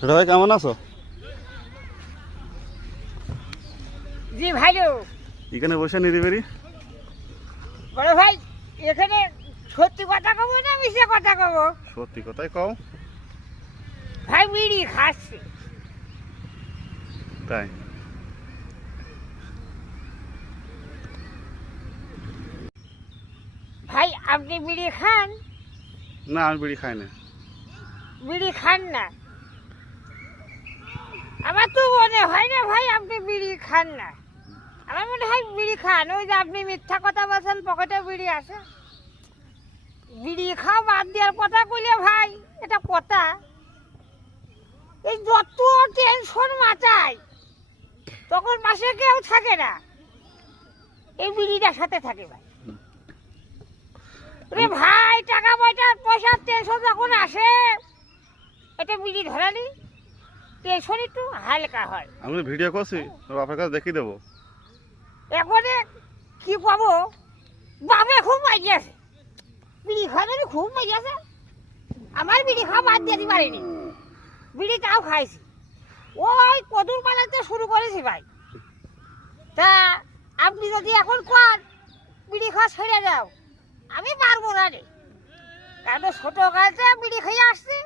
ছোট ভাই কেমন আছো? জি ভাইলো। এখানে বসে নিরিবিলি বড় ভাই এখানে সত্যি কথা কব না মিশে কথা কব? সত্যি কথাই কও। ভাই বিড়ি খাচ্ছে। তাই? ভাই আপনি বিড়ি খান? না আমি বিড়ি খাই না। বিড়ি খান না? আমার তো মনে হয় না ভাই আপনি বিড়ি খান না। আমার মনে হয় বিড়ি খান। ওই যে আপনি মিথ্যা কথা বলছেন পকেটে বিড়ি আছে। বিড়ি খাওয়া বাদ দেওয়ার কথা কইলে ভাই এটা কথা। এই যত টেনশন মাথায় তখন পাশে কেউ থাকে না, এই বিড়িটার সাথে থাকে ভাই। রে ভাই টাকা পয়সার টেনশন যখন আসে এটা বিড়ি ধরালি টেনশন একটু হালকা হয়। আমি ভিডিও করছি, বাপের কাছে দেখিয়ে দেবো। এখানে কি পাবো, বাপে খুব মাইজি আছে, বিড়ি খাওয়া খুব মাইজি আছে। আমার বিড়ি খাওয়া বাদ দিতে পারিনি, বিড়ি তাও খাইছি। ওই কদুর পালাতে শুরু করেছি ভাই। তা আপনি যদি এখন কোন বিড়ি খাওয়া ছেড়ে দাও, আমি পারবো না রে। কারণ ছোট কালতে বিড়ি খেয়ে আসছি,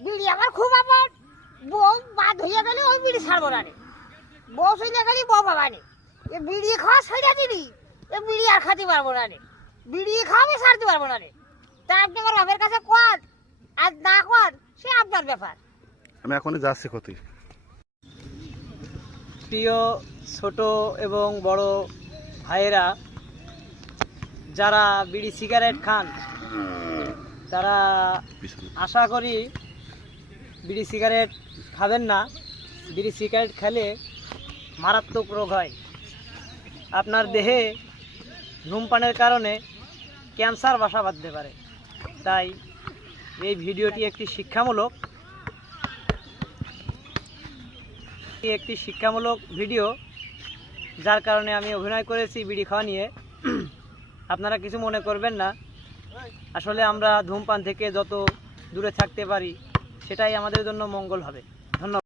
বিড়ি আমার খুব আপন। বউ বাদ হইয়া গেলে ওই বিড়ি ছাড়বো না রে। বউ চলে গেলি বউ বাবা নে, এ বিড়ি খাওয়া ছেড়ে দিলি, এ বিড়ি আর খাতে পারবো না রে। বিড়ি খাওয়া আমি ছাড়তে পারবো না রে। তা আপনি আমার বাপের কাছে কোন আর না কোন সে আপনার ব্যাপার। আমি এখনই যাচ্ছি ক্ষতি। প্রিয় ছোট এবং বড় ভাইয়েরা, যারা বিড়ি সিগারেট খান তারা আশা করি বিড়ি সিগারেট খাবেন না। বিড়ি সিগারেট খেলে মারাত্মক রোগ হয়। আপনার দেহে ধূমপানের কারণে ক্যান্সার বাসা বাঁধতে পারে। তাই এই ভিডিওটি একটি শিক্ষামূলক ভিডিও, যার কারণে আমি অভিনয় করেছি বিড়ি খাওয়া নিয়ে। আপনারা কিছু মনে করবেন না। আসলে আমরা ধূমপান থেকে যত দূরে থাকতে পারি সেটাই আমাদের জন্য মঙ্গল হবে। ধন্যবাদ।